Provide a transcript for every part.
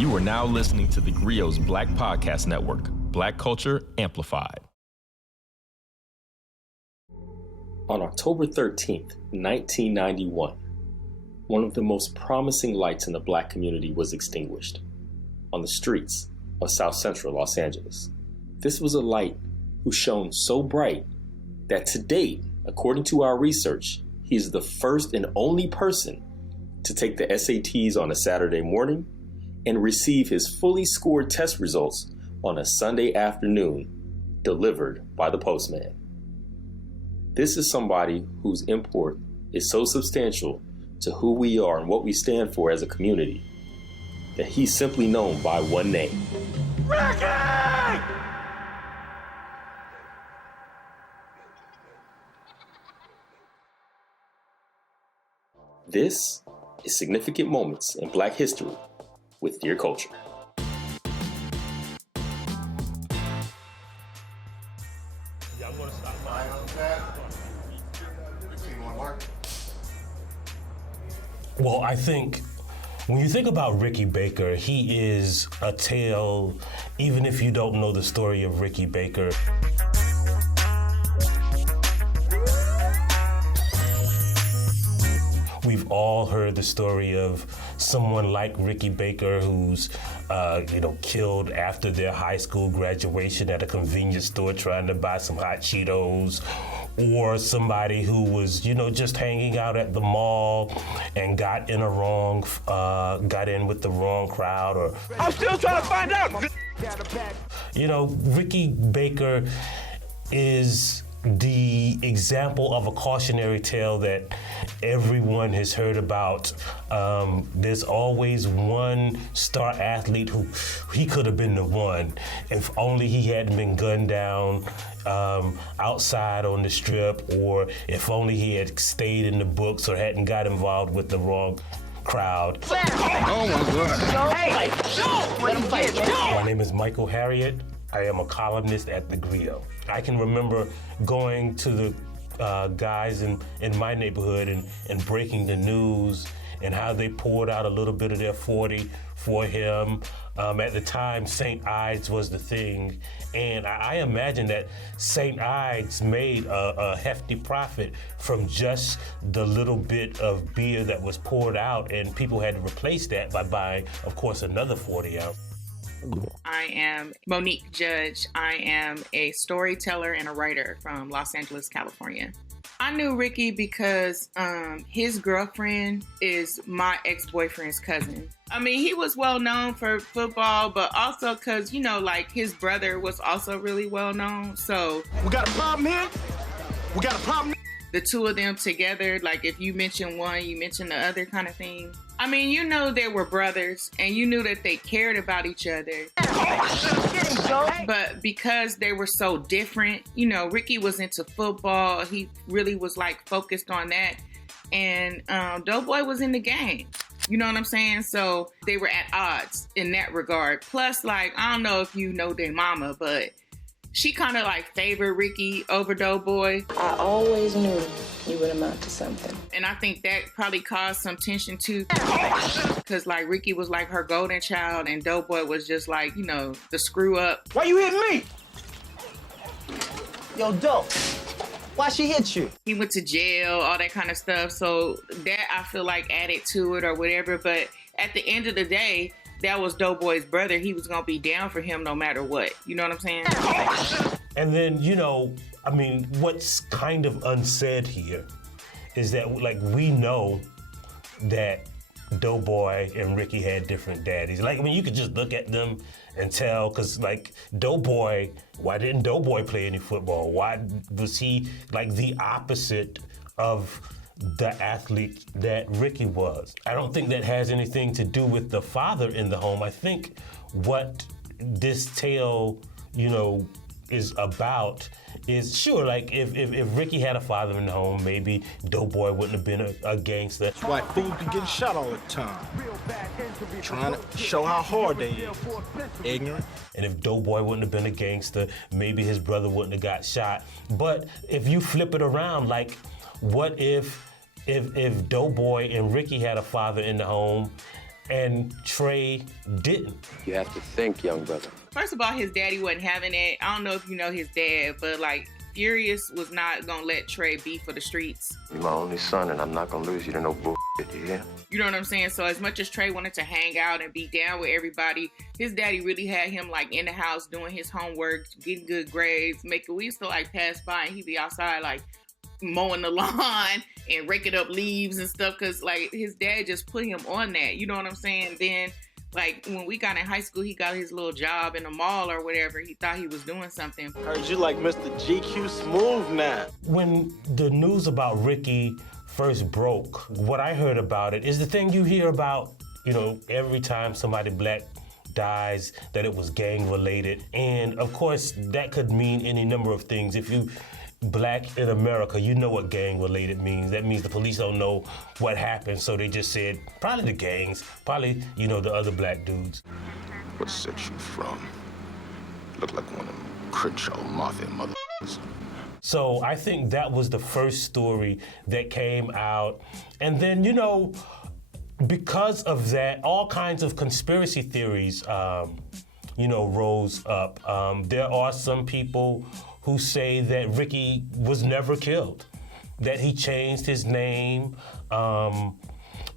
You are now listening to theGrio's Black Podcast Network, Black Culture Amplified. On October 13th, 1991, one of the most promising lights in the Black community was extinguished on the streets of South Central Los Angeles. This was a light who shone so bright that to date, according to our research, he is the first and only person to take the SATs on a Saturday morning and receive his fully scored test results on a Sunday afternoon, delivered by the postman. This is somebody whose import is so substantial to who we are and what we stand for as a community that he's simply known by one name. Ricky! This is Significant Moments in Black History with Dear Culture. Y'all want to stop by on that? Well, I think when you think about Ricky Baker, he is a tale, even if you don't know the story of Ricky Baker. We've all heard the story of someone like Ricky Baker who's, killed after their high school graduation at a convenience store trying to buy some hot Cheetos, or somebody who was, just hanging out at the mall and got in with the wrong crowd, or I'm still trying to find out. Ricky Baker is the example of a cautionary tale that everyone has heard about. There's always one star athlete who he could have been the one if only he hadn't been gunned down outside on the strip, or if only he had stayed in the books or hadn't got involved with the wrong crowd. Oh my God. My name is Michael Harriet. I am a columnist at theGrio. I can remember going to the guys in my neighborhood and breaking the news and how they poured out a little bit of their 40 for him. At the time, St. Ides was the thing, and I imagine that St. Ides made a hefty profit from just the little bit of beer that was poured out, and people had to replace that by buying, of course, another 40 ounce. I am Monique Judge. I am a storyteller and a writer from Los Angeles, California. I knew Ricky because his girlfriend is my ex-boyfriend's cousin. I mean, he was well known for football, but also because, his brother was also really well known. So We got a problem here? We got a problem? the two of them together, like if you mention one, you mention the other kind of thing. I mean, they were brothers and you knew that they cared about each other. But because they were so different, Ricky was into football. He really was focused on that. And Doughboy was in the game. You know what I'm saying? So they were at odds in that regard. Plus, I don't know if you know their mama, but she kind of favored Ricky over Doughboy. I always knew you would amount to something. And I think that probably caused some tension too. Because Ricky was her golden child and Doughboy was just the screw up. Why you hitting me? Yo, Dope. Why she hit you? He went to jail, all that kind of stuff. So that I feel added to it or whatever. But at the end of the day, that was Doughboy's brother. He was going to be down for him no matter what. You know what I'm saying? And then, what's kind of unsaid here is that, we know that Doughboy and Ricky had different daddies. You could just look at them and tell, because, Doughboy, why didn't Doughboy play any football? Why was he, the opposite of the athlete that Ricky was? I don't think that has anything to do with the father in the home. I think what this tale, is about is, sure, if Ricky had a father in the home, maybe Doughboy wouldn't have been a gangster. That's why fools be getting shot all the time. Trying to show how hard they is. Ignorant. And if Doughboy wouldn't have been a gangster, maybe his brother wouldn't have got shot. But if you flip it around, what if Doughboy and Ricky had a father in the home and Trey didn't. You have to think, young brother. First of all, his daddy wasn't having it. I don't know if you know his dad, but like Furious was not gonna let Trey be for the streets. You're my only son, and I'm not gonna lose you to no bullshit, you hear? You know what I'm saying? So as much as Trey wanted to hang out and be down with everybody, his daddy really had him like in the house doing his homework, getting good grades, we used to like pass by and he'd be outside like mowing the lawn and raking up leaves and stuff, because like his dad just put him on that. You know what I'm saying? Then like when we got in high school, he got his little job in the mall or whatever. He thought he was doing something. Heard you like Mr. GQ Smooth now. When the news about Ricky first broke, what I heard about it is the thing you hear about, you know, every time somebody black dies, that it was gang related. And of course, that could mean any number of things. If you black in America, you know what gang related means. That means the police don't know what happened, so they just said, probably the gangs, probably, you know, the other black dudes. What set you from? Look like one of them Crenshaw Mafia motherfuckers. So I think that was the first story that came out. And then, you know, because of that, all kinds of conspiracy theories, you know, rose up. There are some people who say that Ricky was never killed, that he changed his name,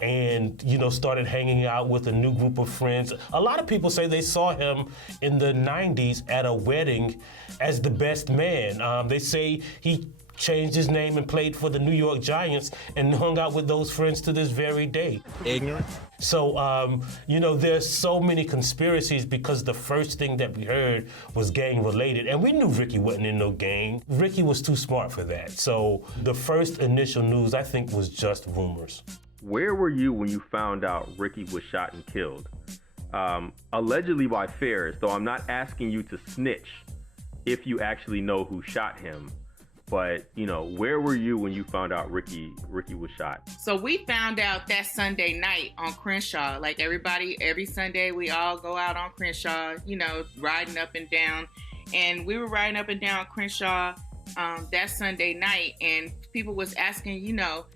and, you know, started hanging out with a new group of friends. A lot of people say they saw him in the 90s at a wedding as the best man. They say he changed his name and played for the New York Giants and hung out with those friends to this very day. Ignorant. So, you know, there's so many conspiracies because the first thing that we heard was gang related. And we knew Ricky wasn't in no gang. Ricky was too smart for that. So the first initial news, I think, was just rumors. Where were you when you found out Ricky was shot and killed? Allegedly by Ferris, though I'm not asking you to snitch if you actually know who shot him. But, you know, where were you when you found out Ricky was shot? So we found out that Sunday night on Crenshaw. Like everybody, every Sunday we all go out on Crenshaw, you know, riding up and down. And we were riding up and down Crenshaw that Sunday night. And people was asking, you know,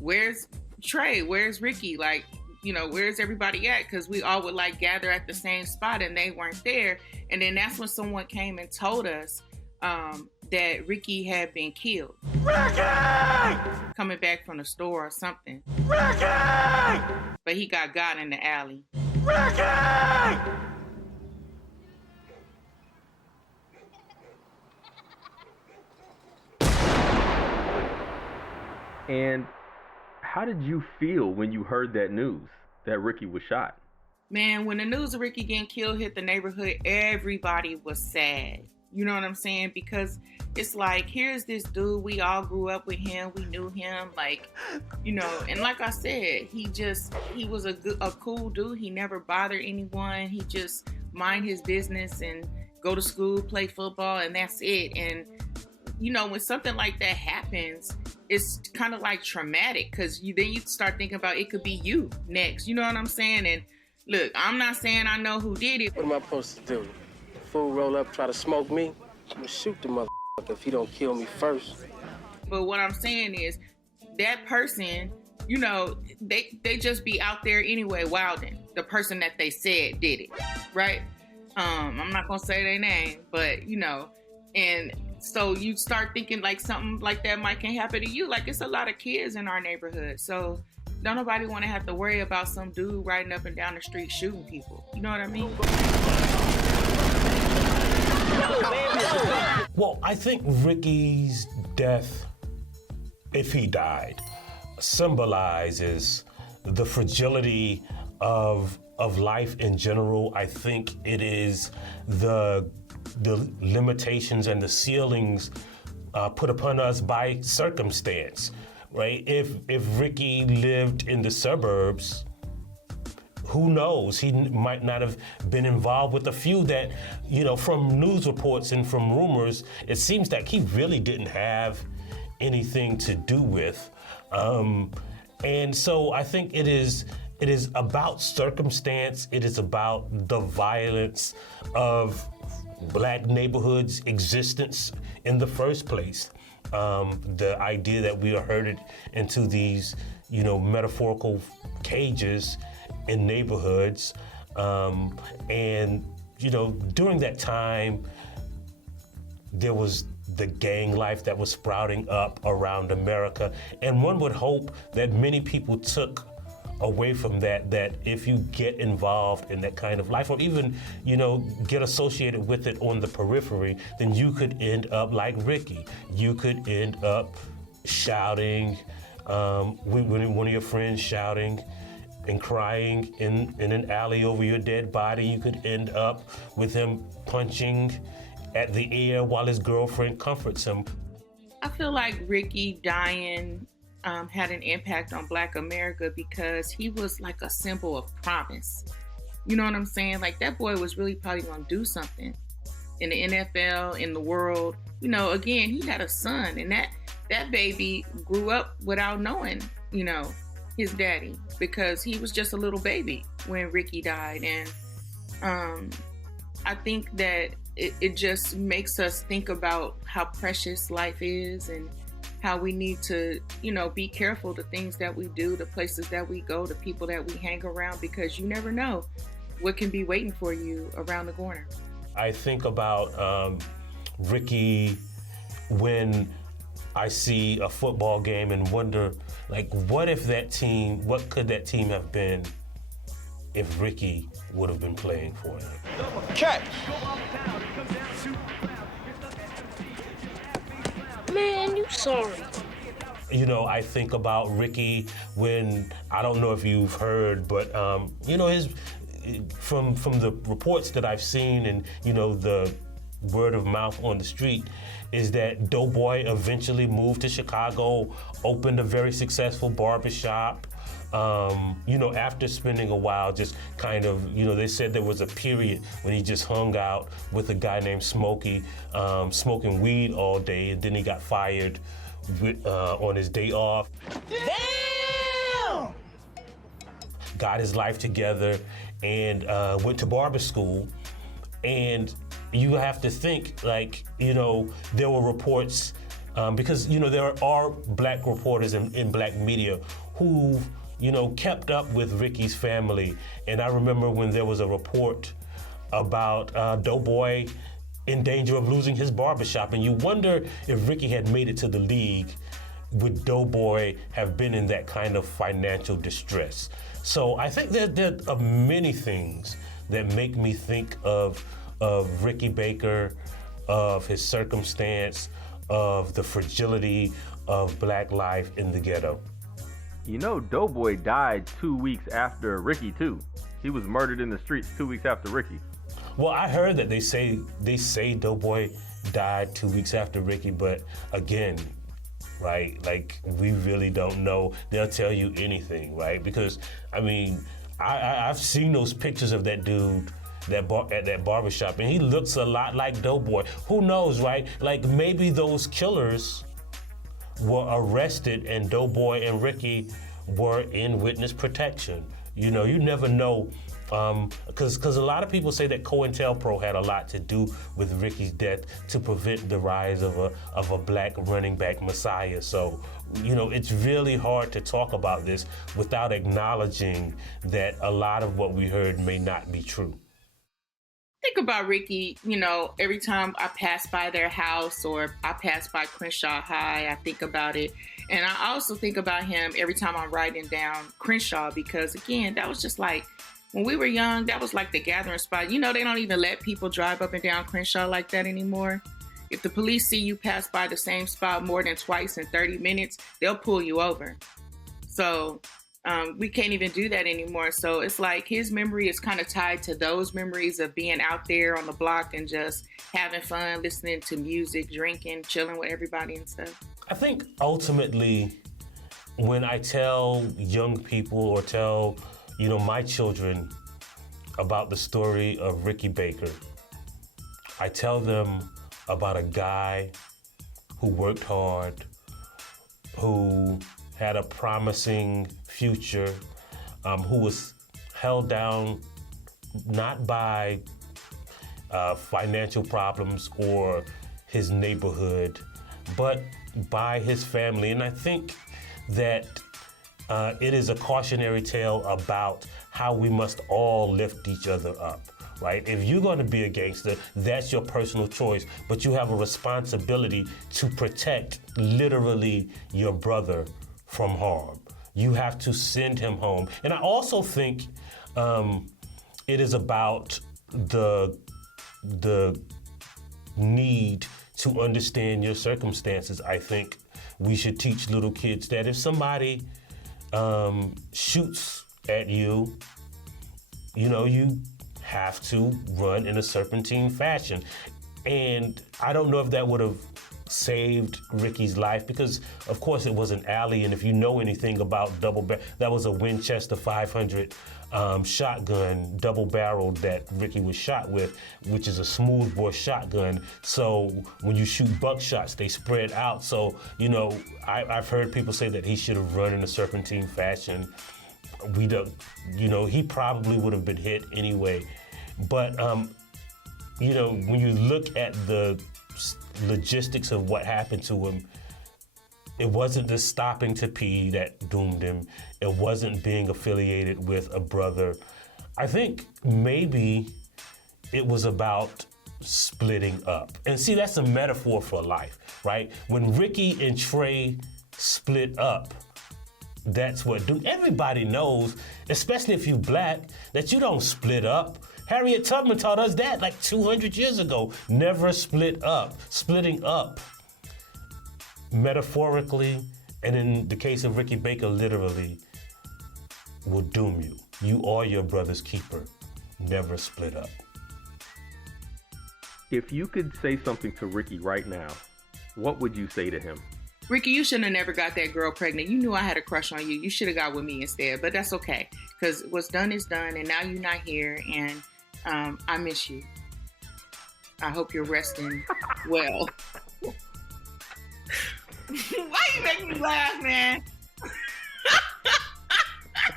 where's Trey? Where's Ricky? Like, you know, where's everybody at? Because we all would like gather at the same spot and they weren't there. And then that's when someone came and told us that Ricky had been killed. Ricky! Coming back from the store or something. Ricky! But he got in the alley. Ricky! And how did you feel when you heard that news that Ricky was shot? Man, when the news of Ricky getting killed hit the neighborhood, everybody was sad. You know what I'm saying? Because it's like, here's this dude, we all grew up with him, we knew him, like, you know, and like I said, he was a cool dude. He never bothered anyone. He just mind his business and go to school, play football, and that's it. And, you know, when something like that happens, it's kind of like traumatic, because then you start thinking about it could be you next. You know what I'm saying? And look, I'm not saying I know who did it. What am I supposed to do? Fool roll up, try to smoke me? I'm gonna shoot the motherfucker if he don't kill me first. But what I'm saying is, that person, you know, they just be out there anyway wilding. The person that they said did it, right? I'm not gonna say their name, but you know, and so you start thinking like something like that might can happen to you. Like, it's a lot of kids in our neighborhood, so don't nobody want to have to worry about some dude riding up and down the street shooting people. You know what I mean? Well, I think Ricky's death, if he died, symbolizes the fragility of life in general. I think it is the limitations and the ceilings put upon us by circumstance, right? If Ricky lived in the suburbs, who knows? He might not have been involved with a few that, you know, from news reports and from rumors, it seems that he really didn't have anything to do with. And so I think it is about circumstance. It is about the violence of Black neighborhoods' existence in the first place. The idea that we are herded into these, you know, metaphorical cages in neighborhoods. And, during that time, there was the gang life that was sprouting up around America. And one would hope that many people took away from that if you get involved in that kind of life, or even, get associated with it on the periphery, then you could end up like Ricky. You could end up shouting, when one of your friends shouting and crying in an alley over your dead body. You could end up with him punching at the air while his girlfriend comforts him. I feel like Ricky dying had an impact on Black America because he was like a symbol of promise. You know what I'm saying? Like, that boy was really probably gonna do something in the NFL, in the world. Again, he had a son, and that baby grew up without knowing, his daddy, because he was just a little baby when Ricky died. And I think that it just makes us think about how precious life is and how we need to, be careful the things that we do, the places that we go, the people that we hang around, because you never know what can be waiting for you around the corner. I think about Ricky when I see a football game and wonder, what could that team have been if Ricky would have been playing for him? Catch! Man, you sorry. I think about Ricky when, I don't know if you've heard, but from the reports that I've seen and the word of mouth on the street is that Doughboy eventually moved to Chicago, opened a very successful barbershop. After spending a while just kind of, they said there was a period when he just hung out with a guy named Smokey, smoking weed all day, and then he got fired on his day off. Damn! Got his life together and went to barber school. And you have to think, there were reports, because, there are Black reporters in Black media who kept up with Ricky's family. And I remember when there was a report about Doughboy in danger of losing his barbershop. And you wonder if Ricky had made it to the league, would Doughboy have been in that kind of financial distress? So I think that there are many things that make me think of Ricky Baker, of his circumstance, of the fragility of Black life in the ghetto. Doughboy died 2 weeks after Ricky, too. He was murdered in the streets 2 weeks after Ricky. Well, I heard that they say Doughboy died 2 weeks after Ricky, but again, right, we really don't know. They'll tell you anything, right? Because, I've seen those pictures of that dude at that barbershop, and he looks a lot like Doughboy. Who knows, right? Maybe those killers were arrested and Doughboy and Ricky were in witness protection. You never know, because a lot of people say that COINTELPRO had a lot to do with Ricky's death to prevent the rise of a Black running back messiah. So, it's really hard to talk about this without acknowledging that a lot of what we heard may not be true. Think about Ricky, every time I pass by their house or I pass by Crenshaw High, I think about it. And I also think about him every time I'm riding down Crenshaw, because again, that was just when we were young, that was like the gathering spot. They don't even let people drive up and down Crenshaw like that anymore. If the police see you pass by the same spot more than twice in 30 minutes, they'll pull you over. So we can't even do that anymore. So it's like his memory is kind of tied to those memories of being out there on the block and just having fun, listening to music, drinking, chilling with everybody and stuff. I think ultimately when I tell young people or tell, my children about the story of Ricky Baker, I tell them about a guy who worked hard, who had a promising future, who was held down not by financial problems or his neighborhood, but by his family. And I think that it is a cautionary tale about how we must all lift each other up, right? If you're going to be a gangster, that's your personal choice, but you have a responsibility to protect literally your brother from harm. You have to send him home. And I also think it is about the need to understand your circumstances. I think we should teach little kids that if somebody shoots at you, you have to run in a serpentine fashion. And I don't know if that would have saved Ricky's life, because of course it was an alley, and if you know anything about that was a Winchester 500 shotgun, double-barreled, that Ricky was shot with, which is a smoothbore shotgun. So when you shoot buckshots, they spread out. So, I've heard people say that he should have run in a serpentine fashion. We don't, he probably would have been hit anyway. But, when you look at the logistics of what happened to him, it wasn't the stopping to pee that doomed him. It wasn't being affiliated with a brother. I think maybe it was about splitting up. And see, that's a metaphor for life, right? When Ricky and Trey split up, that's what everybody knows, especially if you're black, that you don't split up. Harriet Tubman taught us that like 200 years ago. Never split up. Splitting up, metaphorically, and in the case of Ricky Baker, literally, will doom you. You are your brother's keeper. Never split up. If you could say something to Ricky right now, what would you say to him? Ricky, you shouldn't have never got that girl pregnant. You knew I had a crush on you. You should have got with me instead, but that's okay. Because what's done is done, and now you're not here, and I miss you. I hope you're resting well. Why you making me laugh, man?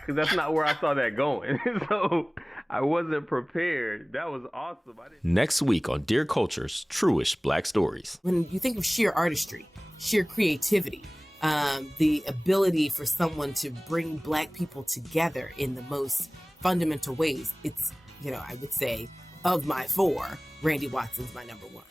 Because that's not where I saw that going. So I wasn't prepared. That was awesome. Next week on Dear Culture's Truish Black Stories. When you think of sheer artistry, sheer creativity, the ability for someone to bring Black people together in the most fundamental ways, it's, I would say, of my four, Randy Watson's my number one.